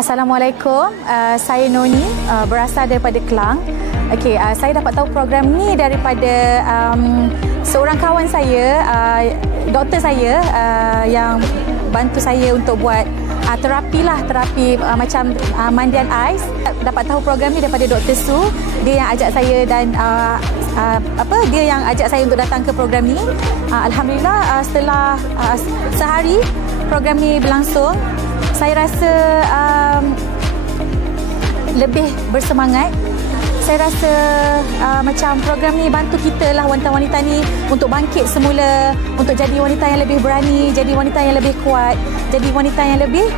Assalamualaikum, saya Noni, berasal daripada Kelang. Saya dapat tahu program ni daripada seorang kawan saya, doktor saya yang bantu saya untuk buat terapi macam mandian ais. Dapat tahu program ni daripada Dr. Su. Dia yang ajak saya dan dia yang ajak saya untuk datang ke program ni. Alhamdulillah, setelah sehari program ni berlangsung, saya rasa lebih bersemangat. Saya rasa macam program ni bantu kita lah, wanita-wanita ni, untuk bangkit semula, untuk jadi wanita yang lebih berani, jadi wanita yang lebih kuat, jadi wanita yang lebih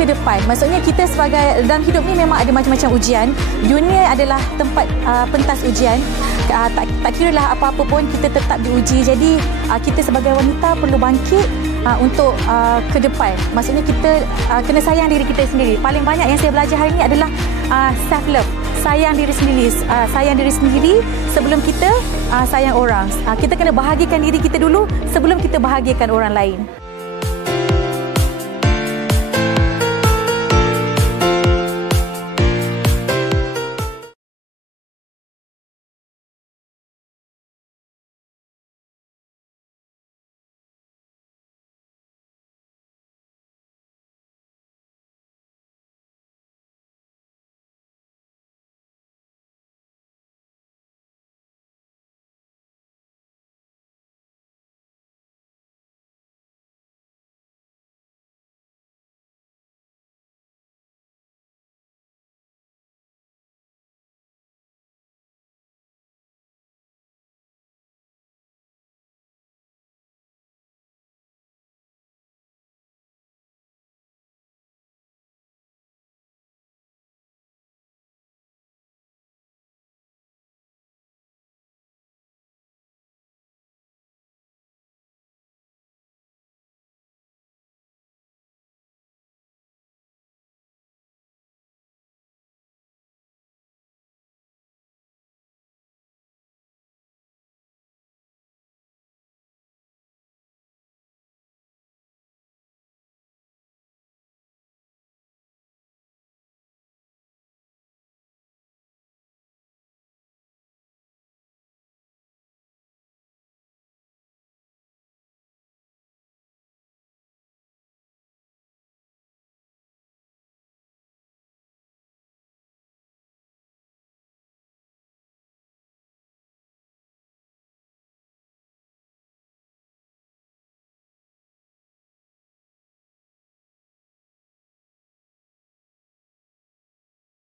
ke depan. Maksudnya kita sebagai dalam hidup ni memang ada macam-macam ujian. Dunia adalah tempat pentas ujian. Tak kira lah apa-apa pun, kita tetap diuji. Jadi kita sebagai wanita perlu bangkit untuk ke depan. Maksudnya kita kena sayang diri kita sendiri. Paling banyak yang saya belajar hari ini adalah self love. Sayang diri sendiri sebelum kita sayang orang. Kita kena bahagikan diri kita dulu sebelum kita bahagikan orang lain.